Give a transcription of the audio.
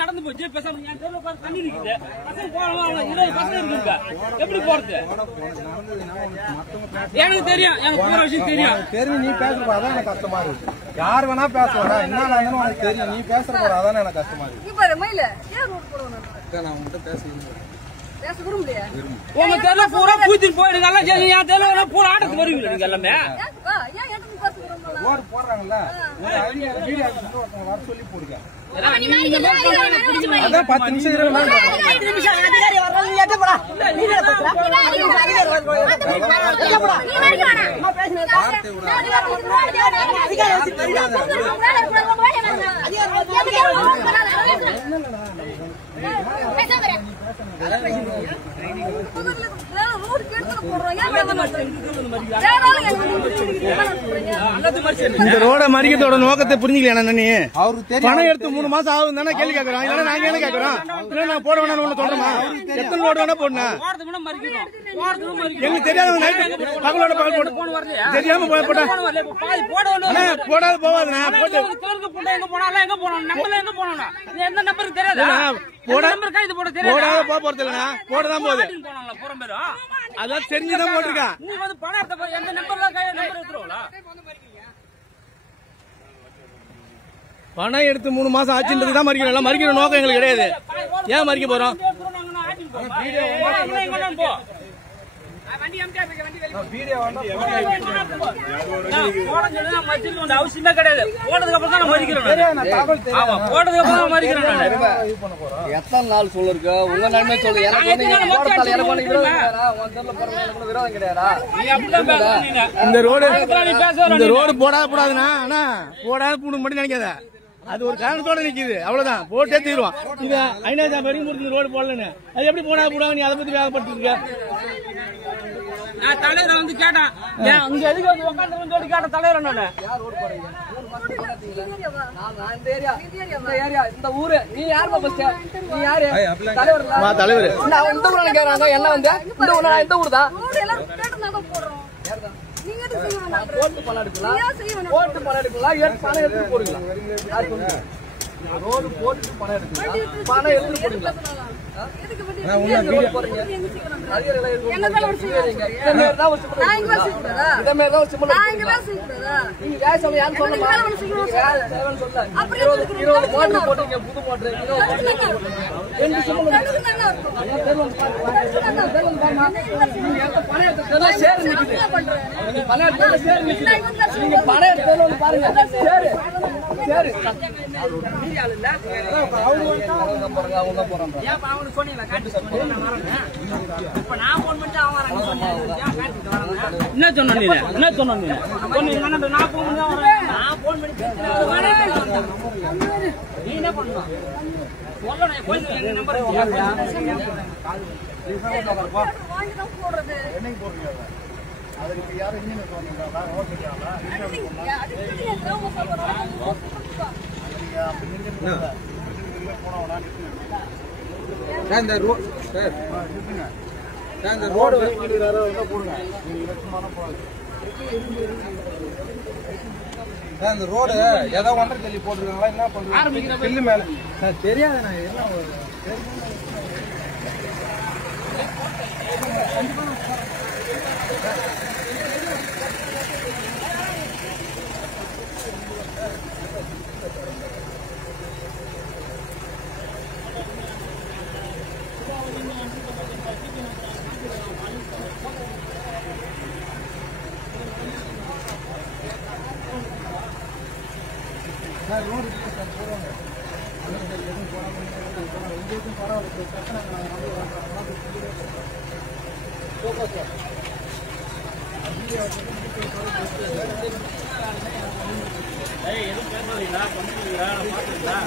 நடந்து போச்சு எப்படி போறது எனக்கு தெரியும் தெரியும் நீ பேசுற அதான் எனக்கு கஷ்டமா இருக்கு யார் வேணா பேசுவாடா என்ன உனக்கு தெரியும் நீ பேசுற போற அதான் எனக்கு கஷ்டமா இருக்கு நான் உங்ககிட்ட உங்க தெருல பூரா பூத்திட்டு போயிடுங்க என் தெருல பூரா ஆட்டத்துக்கு வருவீங்க நீங்க எல்லாமே ரோடு போடுறாங்கல்ல வர சொல்லி போடுங்க அதான் 10 நிமிஷம் 20 நிமிஷம் அதிகாரி வர்றாங்க ஏட்ட போடா நீ என்ன பேசுற இந்த ரோட மறிக்கிறதோட நோக்கத்தை புரிஞ்சுக்கல நீ பணம் எடுத்து 3 மாசம் ஆகும் தானே கேள்வி கேட்கறோம் இல்ல நாங்க என்ன கேட்கறோம் நான் போட வேணாம்னு ஒண்ணு சொல்றோமா எத்தனை ரோடு வேணா போடணும் எங்களுக்கு தெரியாத பகலோட பகல் போட்டு தெரியாம போட்டா போடாது போவாதுண்ணா போட்டு போடாத போறது இல்லைண்ணா போடதான் போகுது அதான் தெரிஞ்சுதான் போட்டிருக்கான் பணம் எடுத்து 3 மாசம் ஆச்சுன்றதுதான் மறிக்கிறோம் மறிக்கிற நோக்கம் எங்களுக்கு கிடையாது ஏன் மறிக்க போறோம் அவசியமே கிடையாது போட்டதுக்கு அப்புறம் தான் மறிக்கிறேன் எத்தனை நாள் சொல்லிருக்க உங்க நன்மை சொல்லு இந்த ரோடு போடாதுன்னா ஆனா போடாத பூண்டு மட்டும் நினைக்காத அது ஒரு காரணத்தோட நிக்குது அவ்வளவுதான் போட்டே தீருவான் இது 5,000 வரைக்கும் முடிஞ்சு ரோடு போடலன்னு அது எப்படி போடாத நீ அதை பத்தி வேகப்பட்டு இருக்க நான் தலைவரை வந்து கேட்டேன் அங்க எதுக்கு வந்து உட்காந்து கேட்டேன் தலைவர் என்ன இந்த ஊரு நீ யாரு நீ யாரு தலைவர் இந்த ஊர்ல கேக்குறாங்க என்ன வந்து இந்த ஊர் இந்த ஊர் தான் போட்டு பணம் எடுக்கலாம் பணம் எடுத்து போடுங்களா ரோடு போட்டு பணம் எடுக்கலாம் பணம் எடுத்து போடுங்களா என்ன சொன்ன நீ என்ன பண்ணணும் இந்த ரோடு போடுங்க இந்த ரோடு ஏதோ ஒன்றரை தள்ளி போட்டுருக்காங்களா என்ன பண்றாங்க பில்லு மேல தெரியாது நான் எல்லாம் எதுவும் பேசுறீங்களா பண்ணுறீங்களா